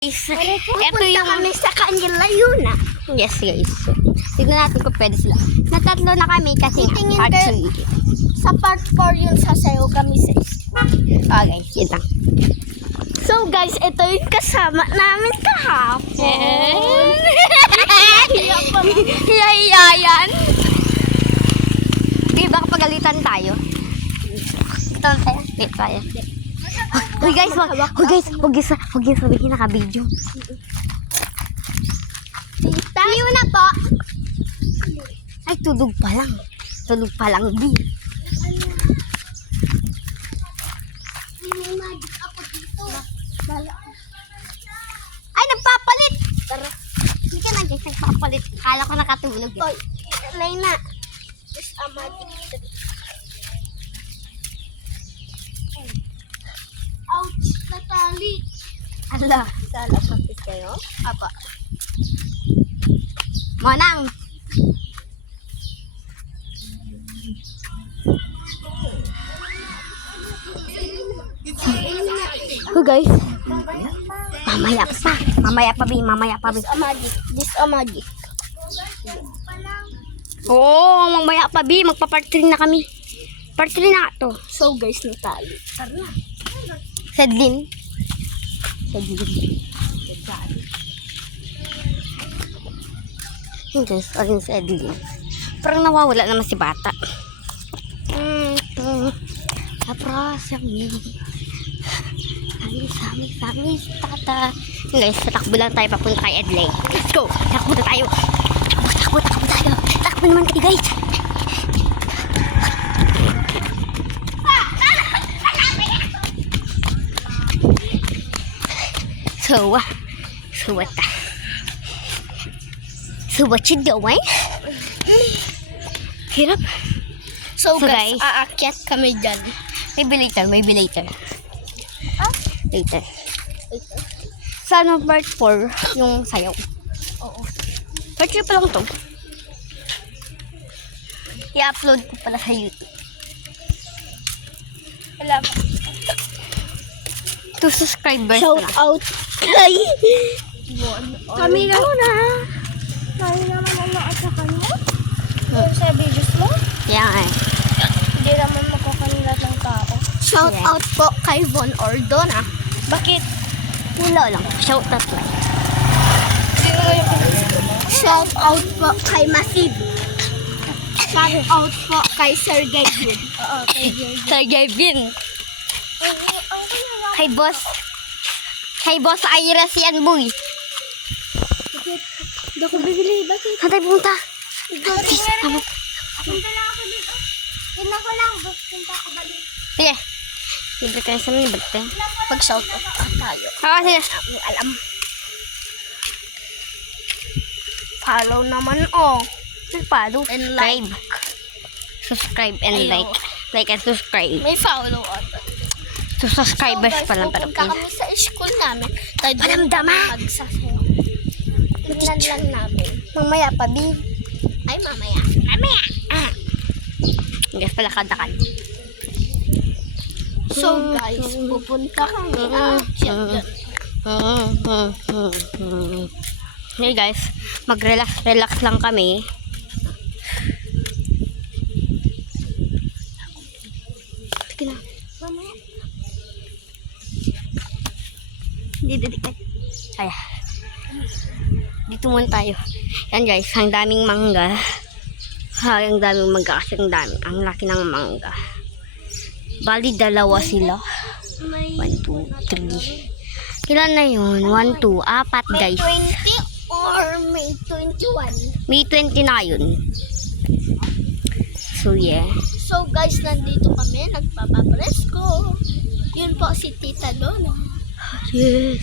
Ito yung kami sa kanila yun ah. Yes guys. Tignan natin kung pwede sila. Natatlo na kami kasi Titingin part kayo. 2. Sa part 4 yun sasayaw kami sa school. Okay, yun lang. So guys, ito yung kasama namin kahapon. Hiya yan. Di ba kapagalitan tayo? Ito tayo. Di tayo. Hoy guys, huwag yung sabihin naka-video. Tita? Yun na po. Ay, tulog pa lang. Tulog pa lang, di. Ay, nagpapalit! Tara. Hindi ka na guys, nagpapalit. Akala ko nakatulog. Oy, Lena. Just a magic trick. Ouch! Natali. Ala. Sala kapit kayo? Apa. Manang. Oh guys. Mamaya pa. Mamaya pa. This a magic. This a magic. Oo, mamaya pa, Bi. Magpa-part 3 na kami. Part 3 na to. So guys, natali. Tara. Sedlin. Yun guys, orange Sedlin. Parang nawawala naman si bata. Aprasami. Sami, tata. Yun guys, tatakbo lang tayo papunta kay Edley. Let's go! Takbo na tayo. Takbo tayo. Takbo naman kayo guys. So what you doing? Hirap. So So, guys, guys, aakyat kami dyan. Maybe later. Ah? Later. Sana part 4 yung sayaw. Oo. Part 3 pa lang to. I-upload ko pala sa YouTube. Salamat. 2 subscribers Shout na. out kay Kami na. Kami naman ang naat sa kanya. Sa videos mo, Yan eh. hindi naman makakanila ng tao. Shout Yeah. out po kay Von Ordona. Bakit? Wala lang. Shout out lang. Sino yung shout out po kay Masid. Shout out po kay Sir Gavin. Oo, kay Gavin. Sir Gavin. Kay boss Iris yan, boy. Hindi ako bibili. Bakit? Saan tayo pumunta? Please, ano? Punta lang ako dito. Tingnan ko lang. Punta ako ba dito? Sige. Libre tayo sa mga bagte. Pag shout out tayo. Sige. Ako alam. Follow naman oh. Follow. And like. Subscribe and Ayaw. like. Like and subscribe. May follow ata. So, subscribers guys, pa lang. Pero pupunta kami sa school namin. Tayo doon Palamdama! magsasayaw. Tingnan lang namin. mamaya pa, Bi. Ay, mamaya. Mamaya! Guys, pala kadakan. So guys, pupunta kami. Shotgun. Hey guys, mag-relax lang kami. Sige na. Mamaya. Dito. Ay. Dito muna tayo. Yan guys, ang daming mangga. Ang daming mangga kasi ang laki ng mangga. Bali, dalawa sila. May 1, 2, 3. Kailan na yun? 1, 2, 4 May guys. 20 or May 21. May 20 na yun. So yeah. So guys, nandito kami. Nagpapapresko. Yun po si Tita Donna. Yes.